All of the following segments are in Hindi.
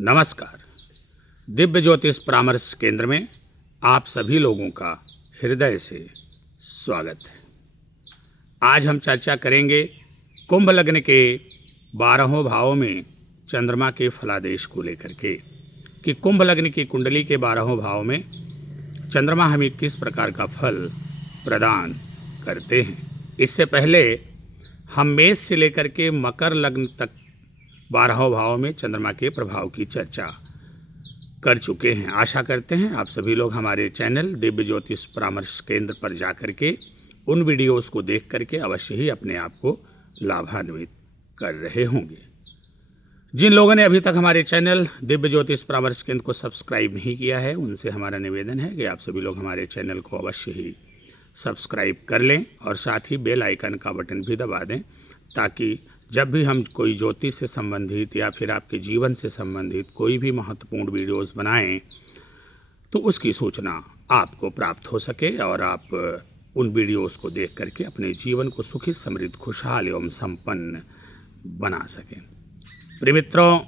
नमस्कार। दिव्य ज्योतिष परामर्श केंद्र में आप सभी लोगों का हृदय से स्वागत है। आज हम चर्चा करेंगे कुंभ लग्न के 12 भावों में चंद्रमा के फलादेश को लेकर के कि कुंभ लग्न की कुंडली के 12 भावों में चंद्रमा हमें किस प्रकार का फल प्रदान करते हैं। इससे पहले हम मेष से लेकर के मकर लग्न तक 12 भावों में चंद्रमा के प्रभाव की चर्चा कर चुके हैं। आशा करते हैं आप सभी लोग हमारे चैनल दिव्य ज्योतिष परामर्श केंद्र पर जा कर के उन वीडियोस को देख करके अवश्य ही अपने आप को लाभान्वित कर रहे होंगे। जिन लोगों ने अभी तक हमारे चैनल दिव्य ज्योतिष परामर्श केंद्र को सब्सक्राइब नहीं किया है, उनसे हमारा निवेदन है कि आप सभी लोग हमारे चैनल को अवश्य ही सब्सक्राइब कर लें और साथ ही बेल आइकन का बटन भी दबा दें, ताकि जब भी हम कोई ज्योतिष से संबंधित या फिर आपके जीवन से संबंधित कोई भी महत्वपूर्ण वीडियोस बनाएं तो उसकी सूचना आपको प्राप्त हो सके और आप उन वीडियोस को देख करके अपने जीवन को सुखी, समृद्ध, खुशहाल एवं संपन्न बना सकें। प्रिय मित्रों,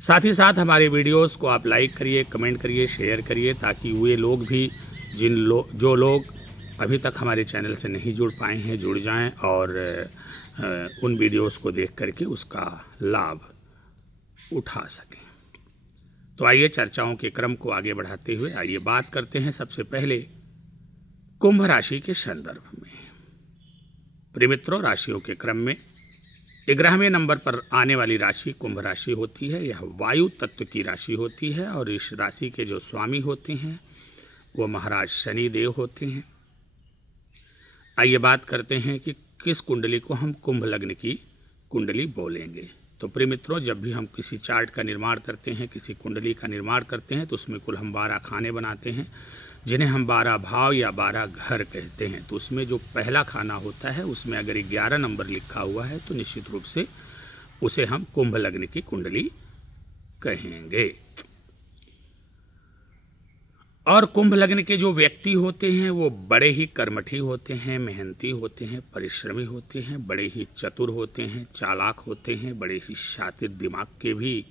साथ ही साथ हमारे वीडियोस को आप लाइक करिए, कमेंट करिए, शेयर करिए, ताकि वे लोग भी जो लोग अभी तक हमारे चैनल से नहीं जुड़ पाए हैं जुड़ जाएं और उन वीडियोस को देख करके उसका लाभ उठा सकें। तो आइए चर्चाओं के क्रम को आगे बढ़ाते हुए आइए बात करते हैं सबसे पहले कुंभ राशि के संदर्भ में। प्रिय मित्रों, राशियों के क्रम में 11वें नंबर पर आने वाली राशि कुंभ राशि होती है। यह वायु तत्व की राशि होती है और इस राशि के जो स्वामी होते हैं वो महाराज शनि देव होते हैं। आइए बात करते हैं कि किस कुंडली को हम कुंभ लग्न की कुंडली बोलेंगे। तो प्रिय मित्रों, जब भी हम किसी चार्ट का निर्माण करते हैं, किसी कुंडली का निर्माण करते हैं, तो उसमें कुल हम 12 खाने बनाते हैं, जिन्हें हम 12 भाव या 12 घर कहते हैं। तो उसमें जो पहला खाना होता है उसमें अगर 11 नंबर लिखा हुआ है तो निश्चित रूप से उसे हम कुंभ लग्न की कुंडली कहेंगे। और कुंभ लग्न के जो व्यक्ति होते हैं वो बड़े ही कर्मठी होते हैं, मेहनती होते हैं, परिश्रमी होते हैं, बड़े ही चतुर होते हैं, चालाक होते हैं, बड़े ही शातिर दिमाग के भी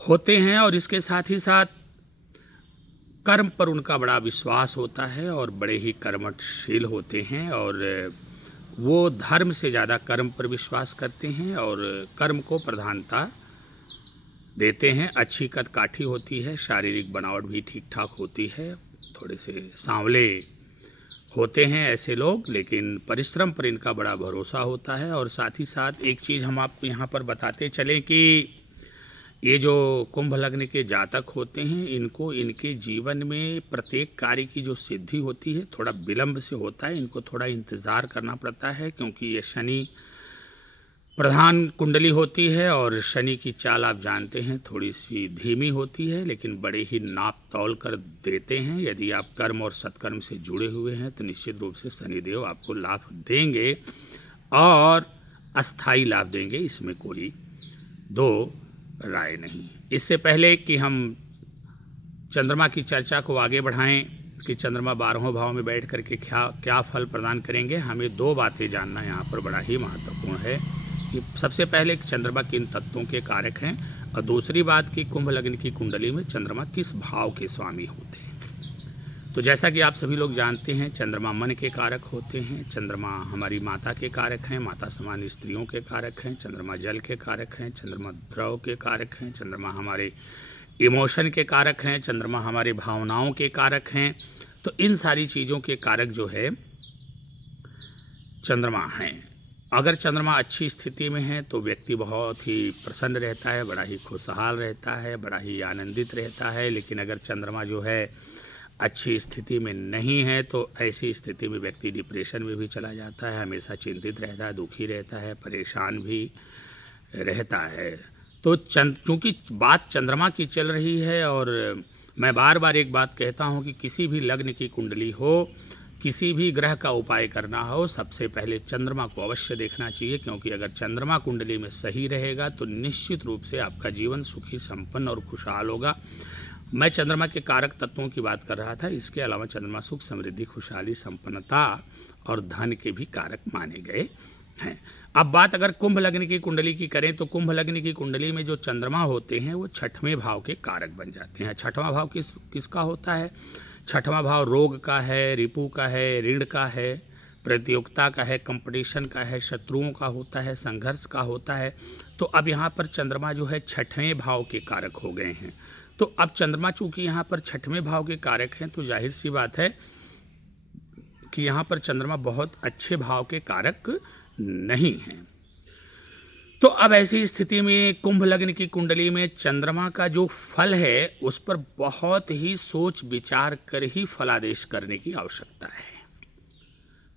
होते हैं और इसके साथ ही साथ कर्म पर उनका बड़ा विश्वास होता है और बड़े ही कर्मठशील होते हैं और वो धर्म से ज़्यादा कर्म पर विश्वास करते हैं और कर्म को प्रधानता देते हैं। अच्छी कद काठी होती है, शारीरिक बनावट भी ठीक ठाक होती है, थोड़े से सांवले होते हैं ऐसे लोग, लेकिन परिश्रम पर इनका बड़ा भरोसा होता है। और साथ ही साथ एक चीज़ हम आपको यहाँ पर बताते चलें कि ये जो कुंभ लग्न के जातक होते हैं इनको इनके जीवन में प्रत्येक कार्य की जो सिद्धि होती है थोड़ा विलंब से होता है, इनको थोड़ा इंतज़ार करना पड़ता है, क्योंकि ये शनि प्रधान कुंडली होती है और शनि की चाल आप जानते हैं थोड़ी सी धीमी होती है, लेकिन बड़े ही नाप तौल कर देते हैं। यदि आप कर्म और सत्कर्म से जुड़े हुए हैं तो निश्चित रूप से शनिदेव आपको लाभ देंगे और अस्थाई लाभ देंगे, इसमें कोई दो राय नहीं। इससे पहले कि हम चंद्रमा की चर्चा को आगे बढ़ाएं कि चंद्रमा 12 भाव में बैठ करके क्या फल प्रदान करेंगे, हमें 2 बातें जानना यहाँ पर बड़ा ही महत्वपूर्ण है कि सबसे पहले चंद्रमा किन तत्वों के कारक हैं और दूसरी बात कि कुंभ लग्न की कुंडली में चंद्रमा किस भाव के स्वामी होते हैं। तो जैसा कि आप सभी लोग जानते हैं चंद्रमा मन के कारक होते हैं, चंद्रमा हमारी माता के कारक हैं, माता समान स्त्रियों के कारक हैं, चंद्रमा जल के कारक हैं, चंद्रमा द्रव के कारक हैं, चंद्रमा हमारे इमोशन के कारक हैं, चंद्रमा हमारे भावनाओं के कारक हैं। तो इन सारी चीज़ों के कारक जो है चंद्रमा हैं। अगर चंद्रमा अच्छी स्थिति में है तो व्यक्ति बहुत ही प्रसन्न रहता है, बड़ा ही खुशहाल रहता है, बड़ा ही आनंदित रहता है। लेकिन अगर चंद्रमा जो है अच्छी स्थिति में नहीं है तो ऐसी स्थिति में व्यक्ति डिप्रेशन में भी चला जाता है, हमेशा चिंतित रहता है, दुखी रहता है, परेशान भी रहता है। तो चूँकि बात चंद्रमा की चल रही है और मैं बार बार एक बात कहता हूँ कि किसी भी लग्न की कुंडली हो, किसी भी ग्रह का उपाय करना हो, सबसे पहले चंद्रमा को अवश्य देखना चाहिए, क्योंकि अगर चंद्रमा कुंडली में सही रहेगा तो निश्चित रूप से आपका जीवन सुखी, संपन्न और खुशहाल होगा। मैं चंद्रमा के कारक तत्वों की बात कर रहा था, इसके अलावा चंद्रमा सुख, समृद्धि, खुशहाली, संपन्नता और धन के भी कारक माने गए हैं। अब बात अगर कुंभ लग्न की कुंडली की करें तो कुंभ लग्न की कुंडली में जो चंद्रमा होते हैं वो छठवें भाव के कारक बन जाते हैं। छठवां भाव किसका होता है? छठवां भाव रोग का है, रिपु का है, ऋण का है, प्रतियोगिता का है, कंपटीशन का है, शत्रुओं का होता है, संघर्ष का होता है। तो अब यहाँ पर चंद्रमा जो है छठवें भाव के कारक हो गए हैं। तो अब चंद्रमा चूंकि यहाँ पर छठवें भाव के कारक हैं तो जाहिर सी बात है कि यहाँ पर चंद्रमा बहुत अच्छे भाव के कारक नहीं हैं। तो अब ऐसी स्थिति में कुंभ लग्न की कुंडली में चंद्रमा का जो फल है उस पर बहुत ही सोच विचार कर ही फलादेश करने की आवश्यकता है।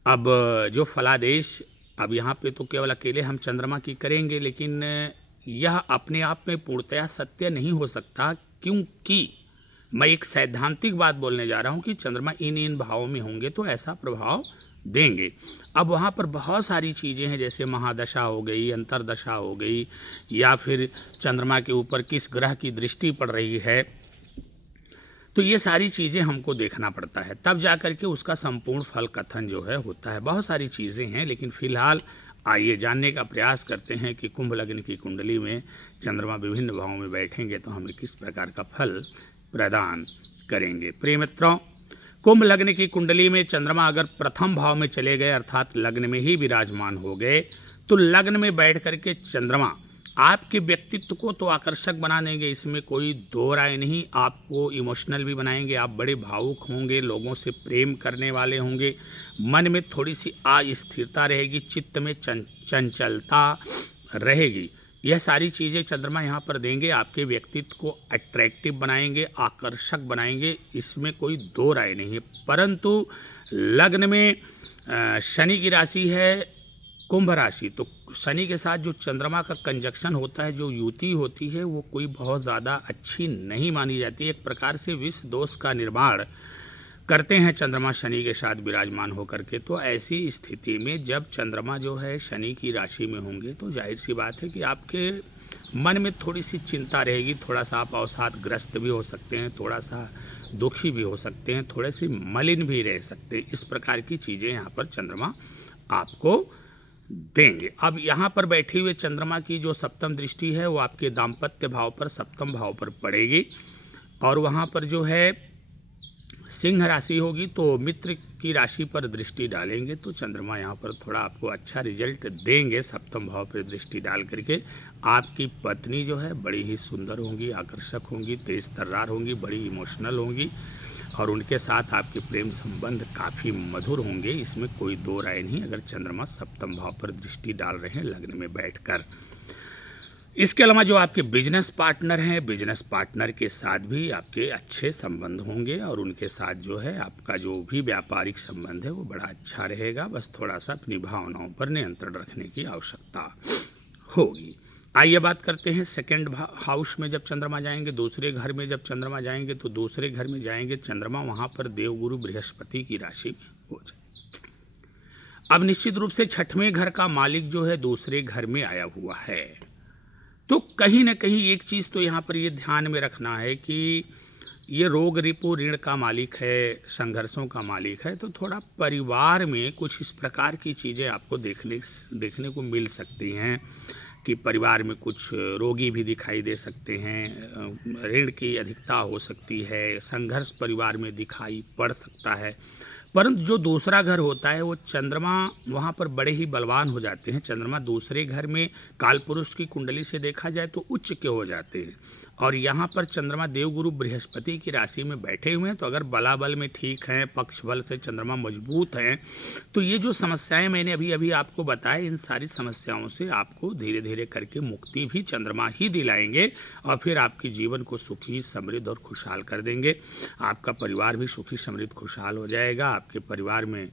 अब जो फलादेश, अब यहाँ पे तो केवल अकेले हम चंद्रमा की करेंगे, लेकिन यह अपने आप में पूर्णतया सत्य नहीं हो सकता, क्योंकि मैं एक सैद्धांतिक बात बोलने जा रहा हूँ कि चंद्रमा इन भावों में होंगे तो ऐसा प्रभाव देंगे। अब वहाँ पर बहुत सारी चीज़ें हैं, जैसे महादशा हो गई, अंतरदशा हो गई, या फिर चंद्रमा के ऊपर किस ग्रह की दृष्टि पड़ रही है, तो ये सारी चीज़ें हमको देखना पड़ता है, तब जा कर के उसका संपूर्ण फल कथन जो है होता है। बहुत सारी चीज़ें हैं, लेकिन फिलहाल आइए जानने का प्रयास करते हैं कि कुंभ लग्न की कुंडली में चंद्रमा विभिन्न भावों में बैठेंगे तो हमें किस प्रकार का फल प्रदान करेंगे। प्रिय मित्रों, कुंभ लग्न की कुंडली में चंद्रमा अगर प्रथम भाव में चले गए, अर्थात लग्न में ही विराजमान हो गए, तो लग्न में बैठ करके चंद्रमा आपके व्यक्तित्व को तो आकर्षक बना देंगे, इसमें कोई दो राय नहीं। आपको इमोशनल भी बनाएंगे, आप बड़े भावुक होंगे, लोगों से प्रेम करने वाले होंगे, मन में थोड़ी सी अस्थिरता रहेगी, चित्त में चंचलता रहेगी। यह सारी चीज़ें चंद्रमा यहाँ पर देंगे, आपके व्यक्तित्व को अट्रैक्टिव बनाएंगे, आकर्षक बनाएंगे, इसमें कोई दो राय नहीं है। परंतु लग्न में शनि की राशि है कुंभ राशि, तो शनि के साथ जो चंद्रमा का कंजक्शन होता है, जो युति होती है, वो कोई बहुत ज़्यादा अच्छी नहीं मानी जाती। एक प्रकार से विष दोष का निर्माण करते हैं चंद्रमा शनि के साथ विराजमान होकर के। तो ऐसी स्थिति में जब चंद्रमा जो है शनि की राशि में होंगे तो जाहिर सी बात है कि आपके मन में थोड़ी सी चिंता रहेगी, थोड़ा सा आप अवसादग्रस्त भी हो सकते हैं, थोड़ा सा दुखी भी हो सकते हैं, थोड़े से मलिन भी रह सकते हैं। इस प्रकार की चीज़ें यहाँ पर चंद्रमा आपको देंगे। अब यहाँ पर बैठे हुए चंद्रमा की जो सप्तम दृष्टि है वो आपके दाम्पत्य भाव पर, सप्तम भाव पर पड़ेगी, और वहाँ पर जो है सिंह राशि होगी, तो मित्र की राशि पर दृष्टि डालेंगे तो चंद्रमा यहाँ पर थोड़ा आपको अच्छा रिजल्ट देंगे। सप्तम भाव पर दृष्टि डाल करके आपकी पत्नी जो है बड़ी ही सुंदर होंगी, आकर्षक होंगी, तेज तर्रार होंगी, बड़ी इमोशनल होंगी, और उनके साथ आपके प्रेम संबंध काफ़ी मधुर होंगे, इसमें कोई दो राय नहीं अगर चंद्रमा सप्तम भाव पर दृष्टि डाल रहे हैं लग्न में बैठकर। इसके अलावा जो आपके बिजनेस पार्टनर हैं, बिजनेस पार्टनर के साथ भी आपके अच्छे संबंध होंगे, और उनके साथ जो है आपका जो भी व्यापारिक संबंध है वो बड़ा अच्छा रहेगा। बस थोड़ा सा अपनी भावनाओं पर नियंत्रण रखने की आवश्यकता होगी। आइए बात करते हैं सेकंड हाउस में जब चंद्रमा जाएंगे, दूसरे घर में जब चंद्रमा जाएंगे, तो दूसरे घर में जाएंगे चंद्रमा वहाँ पर देवगुरु बृहस्पति की राशि में हो जाए। अब निश्चित रूप से छठवें घर का मालिक जो है दूसरे घर में आया हुआ है, तो कहीं ना कहीं एक चीज़ तो यहाँ पर ये ध्यान में रखना है कि ये रोग रिपु ऋण का मालिक है, संघर्षों का मालिक है, तो थोड़ा परिवार में कुछ इस प्रकार की चीज़ें आपको देखने को मिल सकती हैं कि परिवार में कुछ रोगी भी दिखाई दे सकते हैं, ऋण की अधिकता हो सकती है, संघर्ष परिवार में दिखाई पड़ सकता है। परंतु जो दूसरा घर होता है वो चंद्रमा वहाँ पर बड़े ही बलवान हो जाते हैं। चंद्रमा दूसरे घर में कालपुरुष की कुंडली से देखा जाए तो उच्च के हो जाते हैं, और यहाँ पर चंद्रमा देवगुरु बृहस्पति की राशि में बैठे हुए हैं। तो अगर बलाबल में ठीक हैं, पक्ष बल से चंद्रमा मजबूत हैं, तो ये जो समस्याएं मैंने अभी आपको बताए, इन सारी समस्याओं से आपको धीरे धीरे करके मुक्ति भी चंद्रमा ही दिलाएंगे, और फिर आपके जीवन को सुखी समृद्ध और खुशहाल कर देंगे। आपका परिवार भी सुखी समृद्ध खुशहाल हो जाएगा, आपके परिवार में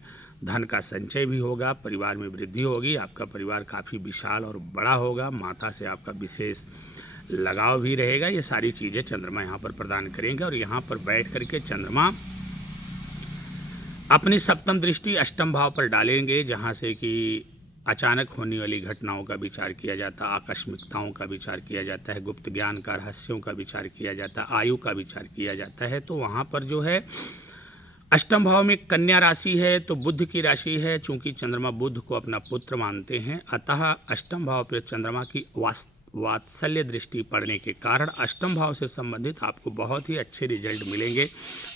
धन का संचय भी होगा, परिवार में वृद्धि होगी, आपका परिवार काफ़ी विशाल और बड़ा होगा, माता से आपका विशेष लगाव भी रहेगा। ये सारी चीज़ें चंद्रमा यहाँ पर प्रदान करेंगे, और यहाँ पर बैठ करके चंद्रमा अपनी सप्तम दृष्टि अष्टम भाव पर डालेंगे, जहाँ से कि अचानक होने वाली घटनाओं का विचार किया जाता है, आकस्मिकताओं का विचार किया जाता है, गुप्त ज्ञान का, रहस्यों का विचार किया जाता है, आयु का विचार किया जाता है। तो वहाँ पर जो है अष्टम भाव में कन्या राशि है तो बुध की राशि है। चूंकि चंद्रमा बुध को अपना पुत्र मानते हैं, अतः अष्टम भाव पर चंद्रमा की वात्सल्य दृष्टि पड़ने के कारण अष्टम भाव से संबंधित आपको बहुत ही अच्छे रिजल्ट मिलेंगे।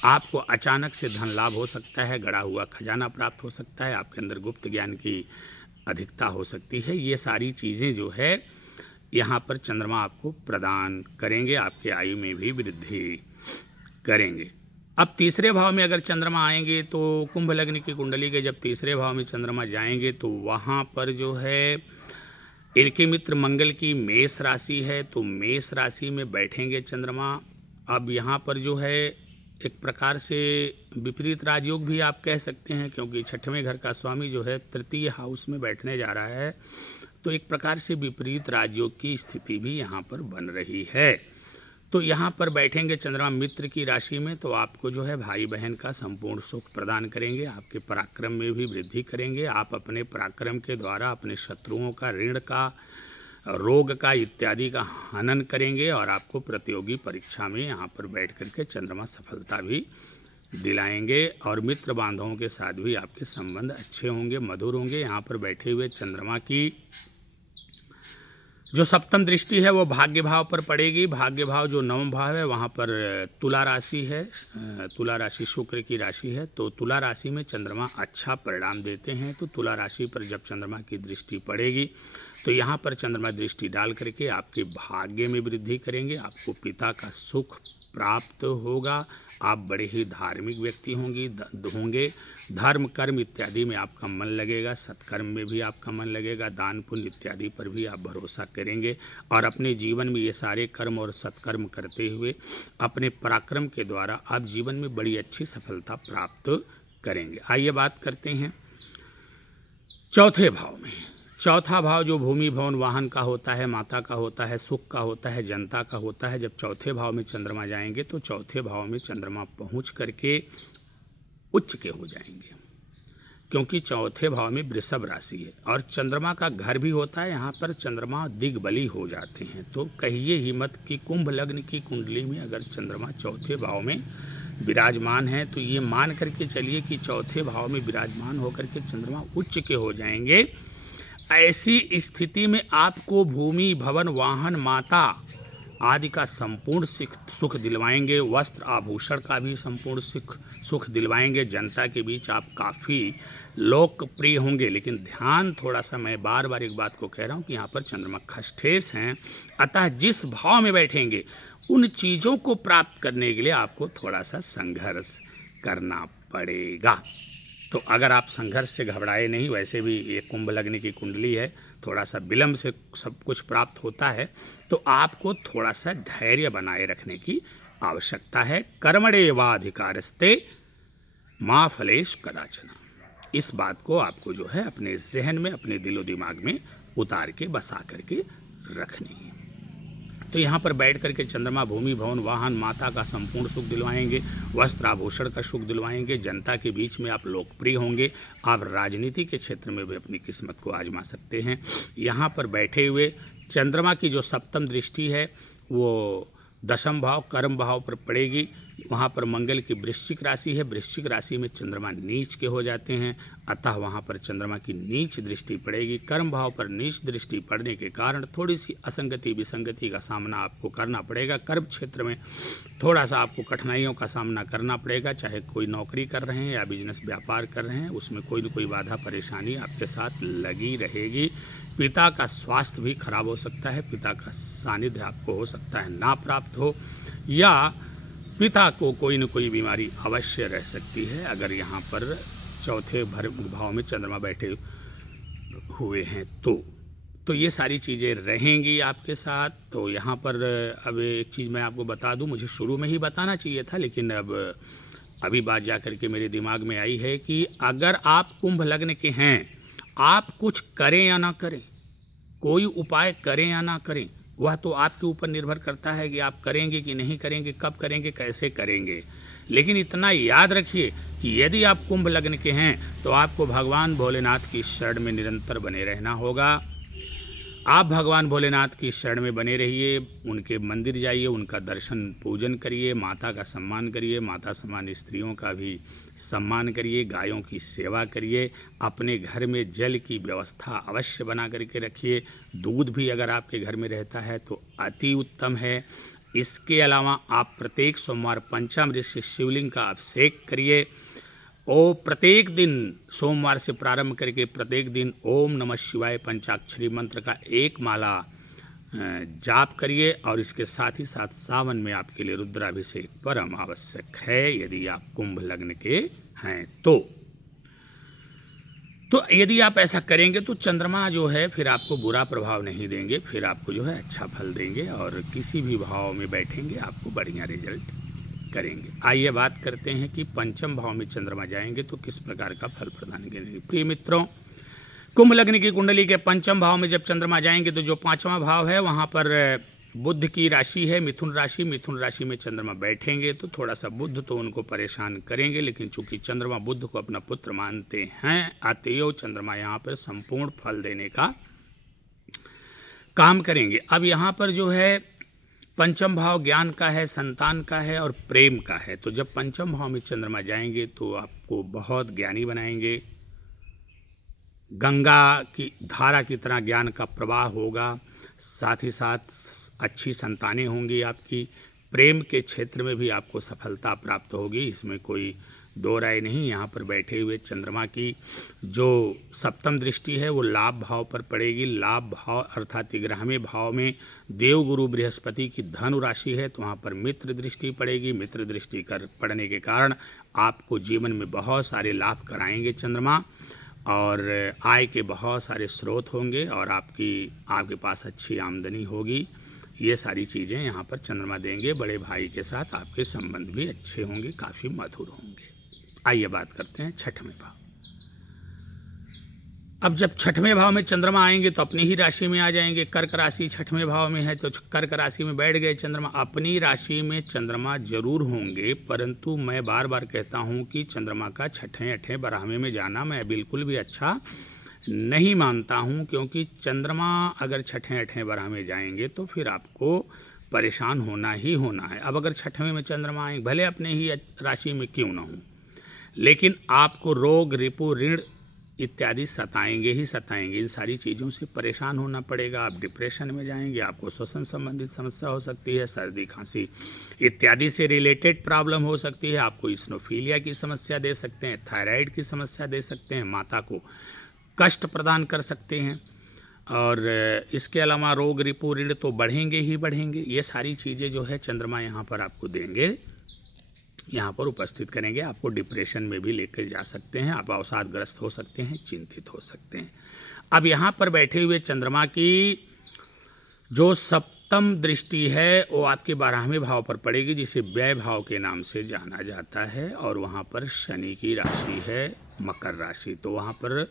आपको अचानक से धन लाभ हो सकता है, गड़ा हुआ खजाना प्राप्त हो सकता है, आपके अंदर गुप्त ज्ञान की अधिकता हो सकती है। ये सारी चीज़ें जो है यहाँ पर चंद्रमा आपको प्रदान करेंगे, आपके आयु में भी वृद्धि करेंगे। अब तीसरे भाव में अगर चंद्रमा आएंगे तो कुंभ लग्न की कुंडली के जब तीसरे भाव में चंद्रमा जाएंगे तो वहाँ पर जो है इनके मित्र मंगल की मेष राशि है, तो मेष राशि में बैठेंगे चंद्रमा। अब यहाँ पर जो है एक प्रकार से विपरीत राजयोग भी आप कह सकते हैं, क्योंकि छठवें घर का स्वामी जो है तृतीय हाउस में बैठने जा रहा है, तो एक प्रकार से विपरीत राजयोग की स्थिति भी यहाँ पर बन रही है। तो यहाँ पर बैठेंगे चंद्रमा मित्र की राशि में, तो आपको जो है भाई बहन का संपूर्ण सुख प्रदान करेंगे, आपके पराक्रम में भी वृद्धि करेंगे। आप अपने पराक्रम के द्वारा अपने शत्रुओं का, ऋण का, रोग का इत्यादि का हनन करेंगे और आपको प्रतियोगी परीक्षा में यहाँ पर बैठ करके चंद्रमा सफलता भी दिलाएंगे। और मित्र बांधवों के साथ भी आपके संबंध अच्छे होंगे, मधुर होंगे। यहाँ पर बैठे हुए चंद्रमा की जो सप्तम दृष्टि है वो भाग्य भाव पर पड़ेगी। भाग्य भाव जो नवम भाव है वहाँ पर तुला राशि है, तुला राशि शुक्र की राशि है, तो तुला राशि में चंद्रमा अच्छा परिणाम देते हैं। तो तुला राशि पर जब चंद्रमा की दृष्टि पड़ेगी तो यहाँ पर चंद्रमा दृष्टि डाल करके आपके भाग्य में वृद्धि करेंगे, आपको पिता का सुख प्राप्त होगा, आप बड़े ही धार्मिक व्यक्ति होंगे। धर्म कर्म इत्यादि में आपका मन लगेगा, सत्कर्म में भी आपका मन लगेगा, दान पुण्य इत्यादि पर भी आप भरोसा करेंगे और अपने जीवन में ये सारे कर्म और सत्कर्म करते हुए अपने पराक्रम के द्वारा आप जीवन में बड़ी अच्छी सफलता प्राप्त करेंगे। आइए बात करते हैं चौथे भाव में। चौथा भाव जो भूमि भवन वाहन का होता है, माता का होता है, सुख का होता है, जनता का होता है। जब चौथे भाव में चंद्रमा जाएंगे तो चौथे भाव में चंद्रमा पहुंच करके उच्च के हो जाएंगे, क्योंकि चौथे भाव में वृषभ राशि है और चंद्रमा का घर भी होता है। यहाँ पर चंद्रमा दिग्बली हो जाते हैं। तो कहिए ही मत कि कुंभ लग्न की कुंडली में अगर चंद्रमा चौथे भाव में विराजमान है तो ये मान करके चलिए कि चौथे भाव में विराजमान होकर के चंद्रमा उच्च के हो जाएंगे। ऐसी स्थिति में आपको भूमि भवन वाहन माता आदि का संपूर्ण सुख दिलवाएंगे, वस्त्र आभूषण का भी संपूर्ण सुख दिलवाएंगे। जनता के बीच आप काफ़ी लोकप्रिय होंगे। लेकिन ध्यान थोड़ा सा, मैं बार बार एक बात को कह रहा हूँ कि यहाँ पर चंद्रमा खष्ठेश हैं, अतः जिस भाव में बैठेंगे उन चीज़ों को प्राप्त करने के लिए आपको थोड़ा सा संघर्ष करना पड़ेगा। तो अगर आप संघर्ष से घबराए नहीं, वैसे भी ये कुंभ लग्न की कुंडली है, थोड़ा सा विलम्ब से सब कुछ प्राप्त होता है, तो आपको थोड़ा सा धैर्य बनाए रखने की आवश्यकता है। कर्मण्येवाधिकारस्ते मा फलेश कदाचन, इस बात को आपको जो है अपने जहन में, अपने दिलो दिमाग में उतार के बसा करके रखनी है। तो यहाँ पर बैठ करके चंद्रमा भूमि भवन वाहन माता का संपूर्ण सुख दिलवाएंगे, वस्त्र आभूषण का सुख दिलवाएंगे, जनता के बीच में आप लोकप्रिय होंगे, आप राजनीति के क्षेत्र में भी अपनी किस्मत को आजमा सकते हैं। यहाँ पर बैठे हुए चंद्रमा की जो सप्तम दृष्टि है वो दशम भाव कर्म भाव पर पड़ेगी। वहाँ पर मंगल की वृश्चिक राशि है, वृश्चिक राशि में चंद्रमा नीच के हो जाते हैं, अतः वहाँ पर चंद्रमा की नीच दृष्टि पड़ेगी। कर्म भाव पर नीच दृष्टि पड़ने के कारण थोड़ी सी असंगति विसंगति का सामना आपको करना पड़ेगा। कर्म क्षेत्र में थोड़ा सा आपको कठिनाइयों का सामना करना पड़ेगा, चाहे कोई नौकरी कर रहे हैं या बिजनेस व्यापार कर रहे हैं, उसमें कोई न कोई बाधा परेशानी आपके साथ लगी रहेगी। पिता का स्वास्थ्य भी खराब हो सकता है, पिता का सानिध्य आपको हो सकता है ना प्राप्त हो, या पिता को कोई न कोई बीमारी अवश्य रह सकती है अगर यहाँ पर चौथे भाव में चंद्रमा बैठे हुए हैं तो ये सारी चीज़ें रहेंगी आपके साथ। तो यहाँ पर अब एक चीज़ मैं आपको बता दूं, मुझे शुरू में ही बताना चाहिए था, लेकिन अभी बात जा कर के मेरे दिमाग में आई है कि अगर आप कुंभ लग्न के हैं, आप कुछ करें या ना करें, कोई उपाय करें या ना करें, वह तो आपके ऊपर निर्भर करता है कि आप करेंगे कि नहीं करेंगे, कब करेंगे, कैसे करेंगे। लेकिन इतना याद रखिए कि यदि आप कुंभ लग्न के हैं तो आपको भगवान भोलेनाथ की शरण में निरंतर बने रहना होगा आप भगवान भोलेनाथ की शरण में बने रहिए, उनके मंदिर जाइए, उनका दर्शन पूजन करिए, माता का सम्मान करिए, माता समान स्त्रियों का भी सम्मान करिए, गायों की सेवा करिए, अपने घर में जल की व्यवस्था अवश्य बना करके रखिए। दूध भी अगर आपके घर में रहता है तो अति उत्तम है। इसके अलावा आप प्रत्येक सोमवार पंचामृत से शिवलिंग का अभिषेक करिए। प्रत्येक दिन सोमवार से प्रारंभ करके प्रत्येक दिन ओम नमः शिवाय पंचाक्षरी मंत्र का एक माला जाप करिए। और इसके साथ ही साथ सावन में आपके लिए रुद्राभिषेक परम आवश्यक है यदि आप कुंभ लग्न के हैं तो यदि आप ऐसा करेंगे तो चंद्रमा जो है फिर आपको बुरा प्रभाव नहीं देंगे, फिर आपको जो है अच्छा फल देंगे और किसी भी भाव में बैठेंगे आपको बढ़िया रिजल्ट करेंगे। आइए बात करते हैं कि पंचम भाव में चंद्रमा जाएंगे तो किस प्रकार का फल प्रदान करेंगे। प्रिय मित्रों, कुंभ लग्न की कुंडली के पंचम भाव में जब चंद्रमा जाएंगे तो जो पांचवा भाव है वहां पर बुध की राशि है मिथुन राशि। मिथुन राशि में चंद्रमा बैठेंगे तो थोड़ा सा बुध तो उनको परेशान करेंगे, लेकिन चूंकि चंद्रमा बुध को अपना पुत्र मानते हैं, अतएव चंद्रमा यहाँ पर संपूर्ण फल देने का काम करेंगे। अब यहाँ पर जो है पंचम भाव ज्ञान का है, संतान का है और प्रेम का है। तो जब पंचम भाव में चंद्रमा जाएंगे तो आपको बहुत ज्ञानी बनाएंगे, गंगा की धारा की तरह ज्ञान का प्रवाह होगा, साथ ही साथ अच्छी संतानें होंगी आपकी। प्रेम के क्षेत्र में भी आपको सफलता प्राप्त होगी, इसमें कोई दो राय नहीं। यहाँ पर बैठे हुए चंद्रमा की जो सप्तम दृष्टि है वो लाभ भाव पर पड़ेगी। लाभ भाव अर्थात 11वें भाव में देवगुरु बृहस्पति की धनु राशि है तो वहाँ पर मित्र दृष्टि पड़ेगी। मित्र दृष्टि कर पड़ने के कारण आपको जीवन में बहुत सारे लाभ कराएंगे चंद्रमा, और आय के बहुत सारे स्रोत होंगे और आपके पास अच्छी आमदनी होगी। ये सारी चीज़ें यहाँ पर चंद्रमा देंगे। बड़े भाई के साथ आपके संबंध भी अच्छे होंगे, काफ़ी मधुर होंगे। आइए बात करते हैं छठवें भाव। अब जब छठवें भाव में चंद्रमा आएंगे तो अपनी ही राशि में आ जाएंगे। कर्क राशि छठवें भाव में है तो कर्क राशि में बैठ गए चंद्रमा। अपनी राशि में चंद्रमा जरूर होंगे, परंतु मैं बार बार कहता हूँ कि चंद्रमा का छठें अठें बारहवें में जाना मैं बिल्कुल भी अच्छा नहीं मानता हूँ, क्योंकि चंद्रमा अगर छठें अठें बारहवें जाएंगे तो फिर आपको परेशान होना ही होना है। अब अगर छठवें में चंद्रमा आए, भले अपने ही राशि में क्यों ना हो, लेकिन आपको रोग रिपु ऋण इत्यादि सताएंगे ही सताएंगे। इन सारी चीज़ों से परेशान होना पड़ेगा। आप डिप्रेशन में जाएंगे, आपको श्वसन संबंधित समस्या हो सकती है, सर्दी खांसी इत्यादि से रिलेटेड प्रॉब्लम हो सकती है, आपको इस्नोफीलिया की समस्या दे सकते हैं, थायराइड की समस्या दे सकते हैं, माता को कष्ट प्रदान कर सकते हैं, और इसके अलावा रोग रिपु ऋण तो बढ़ेंगे ही बढ़ेंगे। ये सारी चीज़ें जो है चंद्रमा यहाँ पर आपको देंगे, यहाँ पर उपस्थित करेंगे। आपको डिप्रेशन में भी लेकर जा सकते हैं, आप अवसादग्रस्त हो सकते हैं, चिंतित हो सकते हैं। अब यहाँ पर बैठे हुए चंद्रमा की जो सप्तम दृष्टि है वो आपके 12वें भाव पर पड़ेगी, जिसे व्यय भाव के नाम से जाना जाता है, और वहाँ पर शनि की राशि है मकर राशि। तो वहाँ पर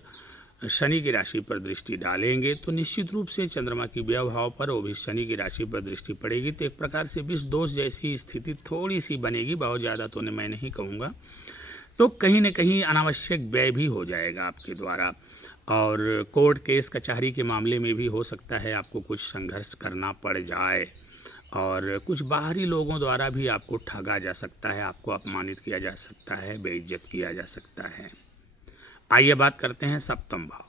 शनि की राशि पर दृष्टि डालेंगे तो निश्चित रूप से चंद्रमा की व्यय भाव पर वो भी शनि की राशि पर दृष्टि पड़ेगी, तो एक प्रकार से विष दोष जैसी स्थिति थोड़ी सी बनेगी, बहुत ज़्यादा तो मैं नहीं कहूँगा। तो कहीं न कहीं अनावश्यक व्यय भी हो जाएगा आपके द्वारा, और कोर्ट केस कचहरी के मामले में भी हो सकता है आपको कुछ संघर्ष करना पड़ जाए, और कुछ बाहरी लोगों द्वारा भी आपको ठगा जा सकता है, आपको अपमानित किया जा सकता है, बेइज्जत किया जा सकता है। आइए बात करते हैं सप्तम भाव।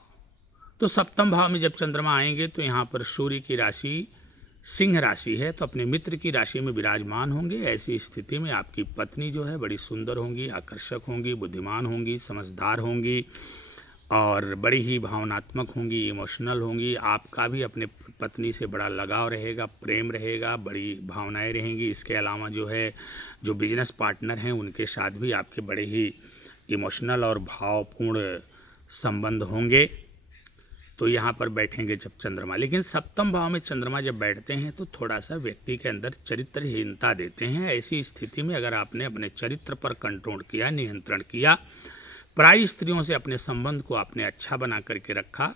तो सप्तम भाव में जब चंद्रमा आएंगे तो यहाँ पर सूर्य की राशि सिंह राशि है, तो अपने मित्र की राशि में विराजमान होंगे। ऐसी स्थिति में आपकी पत्नी जो है बड़ी सुंदर होंगी, आकर्षक होंगी, बुद्धिमान होंगी, समझदार होंगी और बड़ी ही भावनात्मक होंगी, इमोशनल होंगी। आपका भी अपने पत्नी से बड़ा लगाव रहेगा, प्रेम रहेगा, बड़ी भावनाएं रहेंगी। इसके अलावा जो है जो बिजनेस पार्टनर हैं उनके साथ भी आपके बड़े ही इमोशनल और भावपूर्ण संबंध होंगे। तो यहाँ पर बैठेंगे जब चंद्रमा। लेकिन सप्तम भाव में चंद्रमा जब बैठते हैं तो थोड़ा सा व्यक्ति के अंदर चरित्रहीनता देते हैं। ऐसी स्थिति में अगर आपने अपने चरित्र पर कंट्रोल किया, नियंत्रण किया, पराई स्त्रियों से अपने संबंध को आपने अच्छा बना करके रखा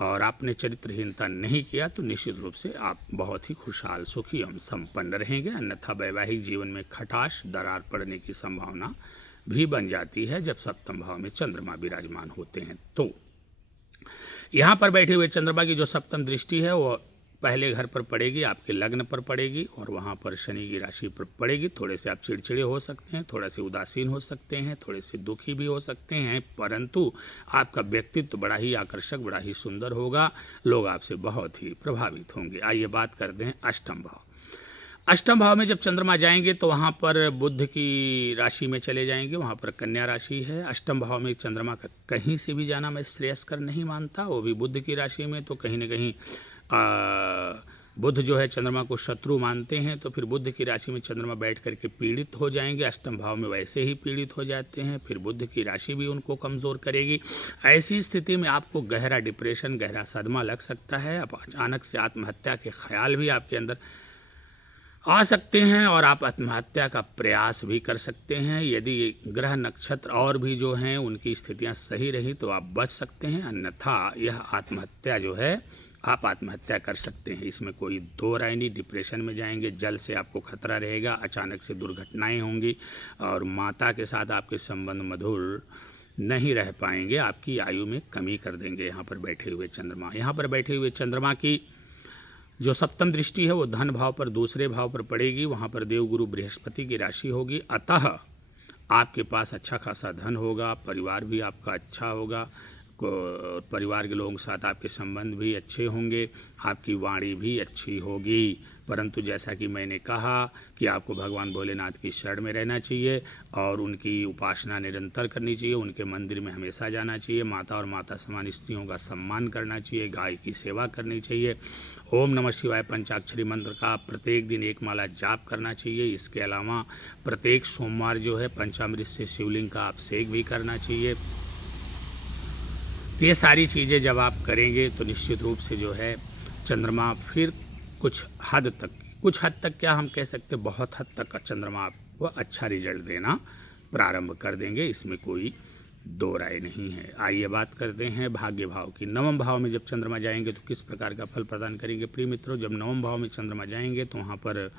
और आपने चरित्रहीनता नहीं किया, तो निश्चित रूप से आप बहुत ही खुशहाल, सुखी एवं संपन्न रहेंगे। अन्यथा वैवाहिक जीवन में खटाश, दरार पड़ने की संभावना भी बन जाती है जब सप्तम भाव में चंद्रमा विराजमान होते हैं। तो यहाँ पर बैठे हुए चंद्रमा की जो सप्तम दृष्टि है वो पहले घर पर पड़ेगी, आपके लग्न पर पड़ेगी और वहाँ पर शनि की राशि पर पड़ेगी। थोड़े से आप चिड़चिड़े हो सकते हैं, थोड़े से उदासीन हो सकते हैं, थोड़े से दुखी भी हो सकते हैं, परंतु आपका व्यक्तित्व बड़ा ही आकर्षक, बड़ा ही सुंदर होगा। लोग आपसे बहुत ही प्रभावित होंगे। आइए बात करते हैं अष्टम भाव। अष्टम भाव में जब चंद्रमा जाएंगे तो वहाँ पर बुध की राशि में चले जाएंगे, वहाँ पर कन्या राशि है। अष्टम भाव में चंद्रमा का कहीं से भी जाना मैं श्रेयस्कर नहीं मानता, वो भी बुध की राशि में। तो कहीं ना कहीं बुध जो है चंद्रमा को शत्रु मानते हैं, तो फिर बुध की राशि में चंद्रमा बैठ करके पीड़ित हो जाएंगे। अष्टम भाव में वैसे ही पीड़ित हो जाते हैं, फिर बुध की राशि भी उनको कमज़ोर करेगी। ऐसी स्थिति में आपको गहरा डिप्रेशन, गहरा सदमा लग सकता है। अब अचानक से आत्महत्या के ख्याल भी आपके अंदर आ सकते हैं और आप आत्महत्या का प्रयास भी कर सकते हैं। यदि ग्रह नक्षत्र और भी जो हैं उनकी स्थितियां सही रही तो आप बच सकते हैं, अन्यथा यह आत्महत्या जो है आप आत्महत्या कर सकते हैं। इसमें कोई दो राय नहीं। डिप्रेशन में जाएंगे, जल से आपको खतरा रहेगा, अचानक से दुर्घटनाएं होंगी और माता के साथ आपके संबंध मधुर नहीं रह पाएंगे, आपकी आयु में कमी कर देंगे यहाँ पर बैठे हुए चंद्रमा। यहाँ पर बैठे हुए चंद्रमा की जो सप्तम दृष्टि है वो धन भाव पर, दूसरे भाव पर पड़ेगी। वहाँ पर देवगुरु बृहस्पति की राशि होगी, अतः आपके पास अच्छा खासा धन होगा, परिवार भी आपका अच्छा होगा, परिवार के लोगों के साथ आपके संबंध भी अच्छे होंगे, आपकी वाणी भी अच्छी होगी। परंतु जैसा कि मैंने कहा कि आपको भगवान भोलेनाथ की शरण में रहना चाहिए और उनकी उपासना निरंतर करनी चाहिए, उनके मंदिर में हमेशा जाना चाहिए, माता और माता समान स्त्रियों का सम्मान करना चाहिए, गाय की सेवा करनी चाहिए, ओम नमः शिवाय पंचाक्षरी मंत्र का प्रत्येक दिन एक माला जाप करना चाहिए। इसके अलावा प्रत्येक सोमवार जो है पंचामृत से शिवलिंग का अभिषेक भी करना चाहिए। तो ये सारी चीज़ें जब आप करेंगे तो निश्चित रूप से जो है चंद्रमा फिर कुछ हद तक क्या हम कह सकते, बहुत हद तक का चंद्रमा आपको अच्छा रिजल्ट देना प्रारंभ कर देंगे, इसमें कोई दो राय नहीं है। आइए बात करते हैं भाग्य भाव की। नवम भाव में जब चंद्रमा जाएंगे तो किस प्रकार का फल प्रदान करेंगे। प्रिय मित्रों, जब नवम भाव में चंद्रमा जाएंगे तो वहाँ पर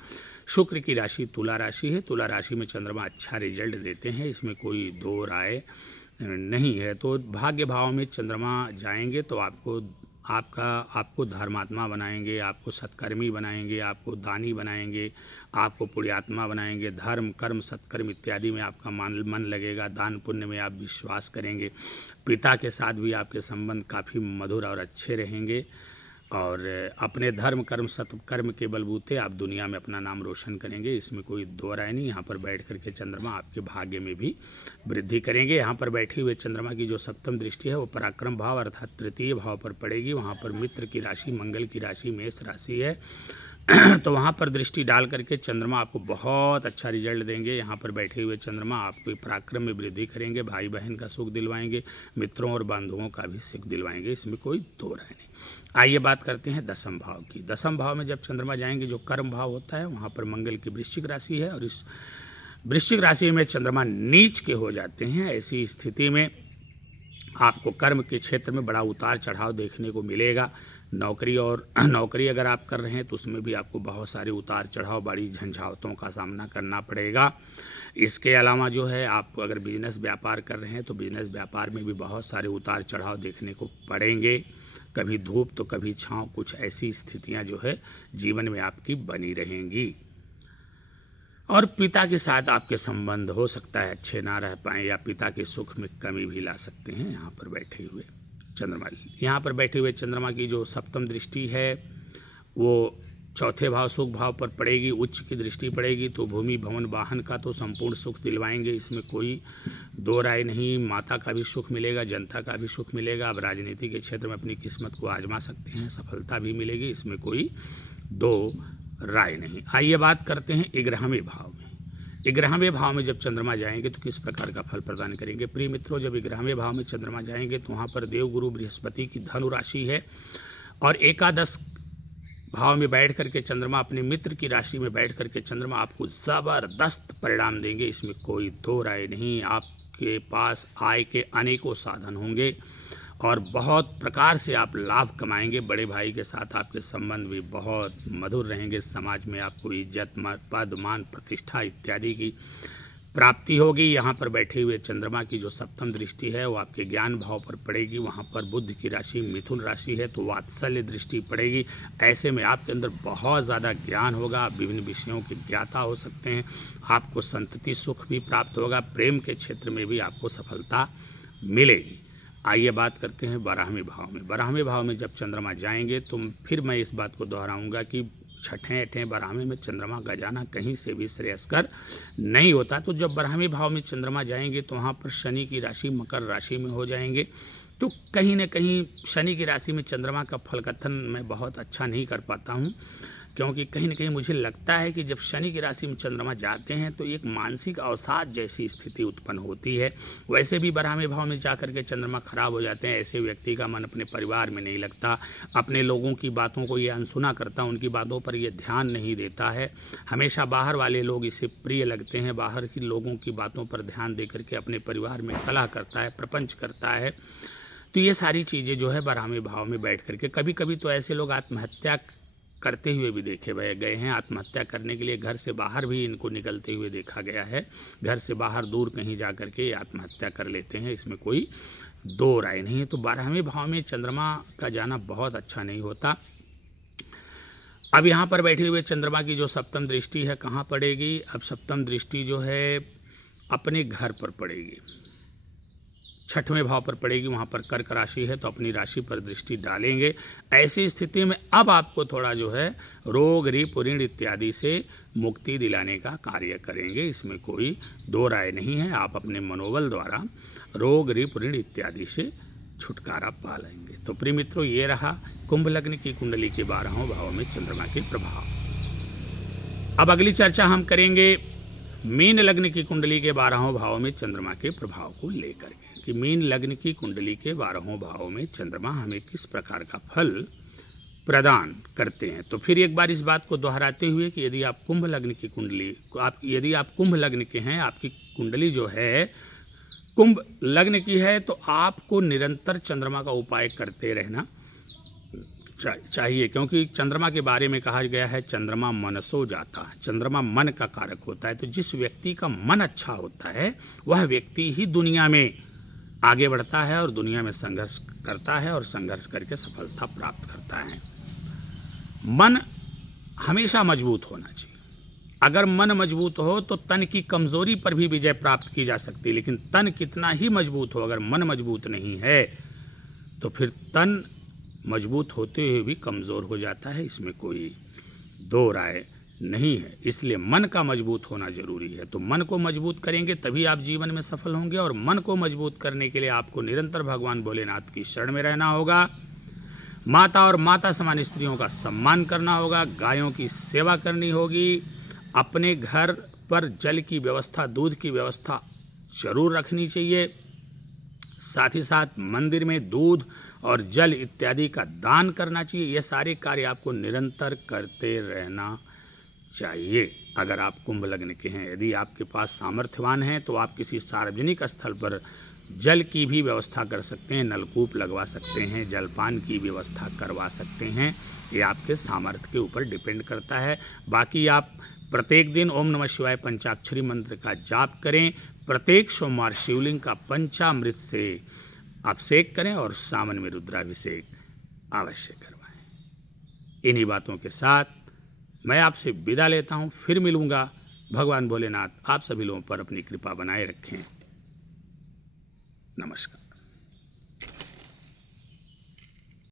शुक्र की राशि तुला राशि है। तुला राशि में चंद्रमा अच्छा रिजल्ट देते हैं, इसमें कोई दो राय नहीं है। तो भाग्य भाव में चंद्रमा जाएंगे तो आपको धर्मात्मा बनाएंगे, आपको सत्कर्मी बनाएंगे, आपको दानी बनाएंगे, आपको पुण्यात्मा बनाएंगे। धर्म, कर्म, सत्कर्म इत्यादि में आपका मन लगेगा, दान पुण्य में आप विश्वास करेंगे, पिता के साथ भी आपके संबंध काफ़ी मधुर और अच्छे रहेंगे और अपने धर्म, कर्म, सत्कर्म के बलबूते आप दुनिया में अपना नाम रोशन करेंगे, इसमें कोई दो राय नहीं। यहाँ पर बैठ करके चंद्रमा आपके भाग्य में भी वृद्धि करेंगे। यहाँ पर बैठे हुए चंद्रमा की जो सप्तम दृष्टि है वो पराक्रम भाव अर्थात तृतीय भाव पर पड़ेगी। वहाँ पर मित्र की राशि, मंगल की राशि मेष राशि है तो वहाँ पर दृष्टि डाल करके चंद्रमा आपको बहुत अच्छा रिजल्ट देंगे। यहाँ पर बैठे हुए चंद्रमा आपको पराक्रम में वृद्धि करेंगे, भाई बहन का सुख दिलवाएंगे, मित्रों और बंधुओं का भी सुख दिलवाएंगे, इसमें कोई दो राय नहीं। आइए बात करते हैं दसम भाव की। दसम भाव में जब चंद्रमा जाएंगे, जो कर्म भाव होता है, वहाँ पर मंगल की वृश्चिक राशि है और इस वृश्चिक राशि में चंद्रमा नीच के हो जाते हैं। ऐसी स्थिति में आपको कर्म के क्षेत्र में बड़ा उतार चढ़ाव देखने को मिलेगा। नौकरी अगर आप कर रहे हैं तो उसमें भी आपको बहुत सारे उतार चढ़ाव, बड़ी झंझावतों का सामना करना पड़ेगा। इसके अलावा जो है आप अगर बिजनेस व्यापार कर रहे हैं तो बिजनेस व्यापार में भी बहुत सारे उतार चढ़ाव देखने को पड़ेंगे, कभी धूप तो कभी छाँव, कुछ ऐसी स्थितियां जो है जीवन में आपकी बनी रहेंगी। और पिता के साथ आपके संबंध हो सकता है अच्छे ना रह पाएँ या पिता के सुख में कमी भी ला सकते हैं यहाँ पर बैठे हुए चंद्रमा। यहाँ पर बैठे हुए चंद्रमा की जो सप्तम दृष्टि है वो चौथे भाव सुख भाव पर पड़ेगी, उच्च की दृष्टि पड़ेगी तो भूमि भवन वाहन का तो संपूर्ण सुख दिलवाएंगे, इसमें कोई दो राय नहीं। माता का भी सुख मिलेगा, जनता का भी सुख मिलेगा। अब राजनीति के क्षेत्र में अपनी किस्मत को आजमा सकते हैं, सफलता भी मिलेगी, इसमें कोई दो राय नहीं। आइए बात करते हैं 11वें भाव में। 11वें भाव में जब चंद्रमा जाएंगे तो किस प्रकार का फल प्रदान करेंगे। प्रिय मित्रों, जब 11वें भाव में चंद्रमा जाएंगे तो वहाँ पर देवगुरु बृहस्पति की धनु राशि है और एकादश भाव में बैठ करके चंद्रमा, अपने मित्र की राशि में बैठ करके चंद्रमा आपको ज़बरदस्त परिणाम देंगे, इसमें कोई दो राय नहीं। आपके पास आय के अनेकों साधन होंगे और बहुत प्रकार से आप लाभ कमाएंगे। बड़े भाई के साथ आपके संबंध भी बहुत मधुर रहेंगे। समाज में आपको इज्जत, पद, मान, प्रतिष्ठा इत्यादि की प्राप्ति होगी। यहाँ पर बैठे हुए चंद्रमा की जो सप्तम दृष्टि है वो आपके ज्ञान भाव पर पड़ेगी। वहाँ पर बुध की राशि मिथुन राशि है तो वात्सल्य दृष्टि पड़ेगी। ऐसे में आपके अंदर बहुत ज़्यादा ज्ञान होगा, आप विभिन्न विषयों के ज्ञाता हो सकते हैं, आपको संतति सुख भी प्राप्त होगा, प्रेम के क्षेत्र में भी आपको सफलता मिलेगी। आइए बात करते हैं 12वें भाव में। 12वें भाव में जब चंद्रमा जाएंगे तो फिर मैं इस बात को दोहराऊंगा कि छठें अठें 12वें में चंद्रमा का जाना कहीं से भी श्रेयस्कर नहीं होता। तो जब 12वें भाव में चंद्रमा जाएंगे तो वहाँ पर शनि की राशि मकर राशि में हो जाएंगे। तो कहीं ना कहीं शनि की राशि में चंद्रमा का फल कथन मैं बहुत अच्छा नहीं कर पाता हूँ, क्योंकि कहीं ना कहीं मुझे लगता है कि जब शनि की राशि में चंद्रमा जाते हैं तो एक मानसिक अवसाद जैसी स्थिति उत्पन्न होती है। वैसे भी 12वें भाव में जाकर के चंद्रमा खराब हो जाते हैं, ऐसे व्यक्ति का मन अपने परिवार में नहीं लगता, अपने लोगों की बातों को ये अनसुना करता, उनकी बातों पर ये ध्यान नहीं देता है। हमेशा बाहर वाले लोग इसे प्रिय लगते हैं, बाहर की लोगों की बातों पर ध्यान दे करके अपने परिवार में कलह करता है, प्रपंच करता है। तो ये सारी चीज़ें जो है 12वें भाव में बैठ करके कभी कभी तो ऐसे लोग आत्महत्या करते हुए भी देखे गए हैं। आत्महत्या करने के लिए घर से बाहर भी इनको निकलते हुए देखा गया है। घर से बाहर दूर कहीं जा कर के आत्महत्या कर लेते हैं, इसमें कोई दो राय नहीं है। तो 12वें भाव में चंद्रमा का जाना बहुत अच्छा नहीं होता। अब यहाँ पर बैठे हुए चंद्रमा की जो सप्तम दृष्टि है कहाँ पड़ेगी? अब सप्तम दृष्टि जो है अपने घर पर पड़ेगी, छठवें भाव पर पड़ेगी। वहाँ पर कर्क राशि है तो अपनी राशि पर दृष्टि डालेंगे। ऐसी स्थिति में अब आपको थोड़ा जो है रोग ऋण ऋण इत्यादि से मुक्ति दिलाने का कार्य करेंगे, इसमें कोई दो राय नहीं है। आप अपने मनोबल द्वारा रोग ऋण इत्यादि से छुटकारा पा लेंगे। तो प्रिय मित्रों, ये रहा कुंभ लग्न की कुंडली के 12वें भाव में चंद्रमा के प्रभाव। अब अगली चर्चा हम करेंगे मीन लग्न की कुंडली के 12वें भाव में चंद्रमा के प्रभाव को लेकर के, कि मीन लग्न की कुंडली के 12वें भाव में चंद्रमा हमें किस प्रकार का फल प्रदान करते हैं। तो फिर एक बार इस बात को दोहराते हुए कि यदि आप कुंभ लग्न की कुंडली यदि आप कुंभ लग्न के हैं, आपकी कुंडली जो है कुंभ लग्न की है, तो आपको निरंतर चंद्रमा का उपाय करते रहना चाहिए, क्योंकि चंद्रमा के बारे में कहा गया है चंद्रमा मनसो जाता है, चंद्रमा मन का कारक होता है। तो जिस व्यक्ति का मन अच्छा होता है वह व्यक्ति ही दुनिया में आगे बढ़ता है और दुनिया में संघर्ष करता है और संघर्ष करके सफलता प्राप्त करता है। मन हमेशा मजबूत होना चाहिए। अगर मन मजबूत हो तो तन की कमजोरी पर भी विजय प्राप्त की जा सकती है, लेकिन तन कितना ही मजबूत हो, अगर मन मजबूत नहीं है तो फिर तन मजबूत होते हुए भी कमज़ोर हो जाता है, इसमें कोई दो राय नहीं है। इसलिए मन का मजबूत होना जरूरी है। तो मन को मजबूत करेंगे तभी आप जीवन में सफल होंगे, और मन को मजबूत करने के लिए आपको निरंतर भगवान भोलेनाथ की शरण में रहना होगा, माता और माता समान स्त्रियों का सम्मान करना होगा, गायों की सेवा करनी होगी, अपने घर पर जल की व्यवस्था, दूध की व्यवस्था जरूर रखनी चाहिए, साथ ही साथ मंदिर में दूध और जल इत्यादि का दान करना चाहिए। ये सारे कार्य आपको निरंतर करते रहना चाहिए। अगर आप कुंभ लग्न के हैं, यदि आपके पास सामर्थ्यवान हैं तो आप किसी सार्वजनिक स्थल पर जल की भी व्यवस्था कर सकते हैं, नलकूप लगवा सकते हैं, जलपान की व्यवस्था करवा सकते हैं। ये आपके सामर्थ्य के ऊपर डिपेंड करता है। बाकी आप प्रत्येक दिन ओम नमः शिवाय पंचाक्षरी मंत्र का जाप करें, प्रत्येक सोमवार शिवलिंग का पंचामृत से अभिषेक करें और सावन में रुद्राभिषेक अवश्य करवाएं। इन्हीं बातों के साथ मैं आपसे विदा लेता हूं, फिर मिलूंगा। भगवान भोलेनाथ आप सभी लोगों पर अपनी कृपा बनाए रखें। नमस्कार।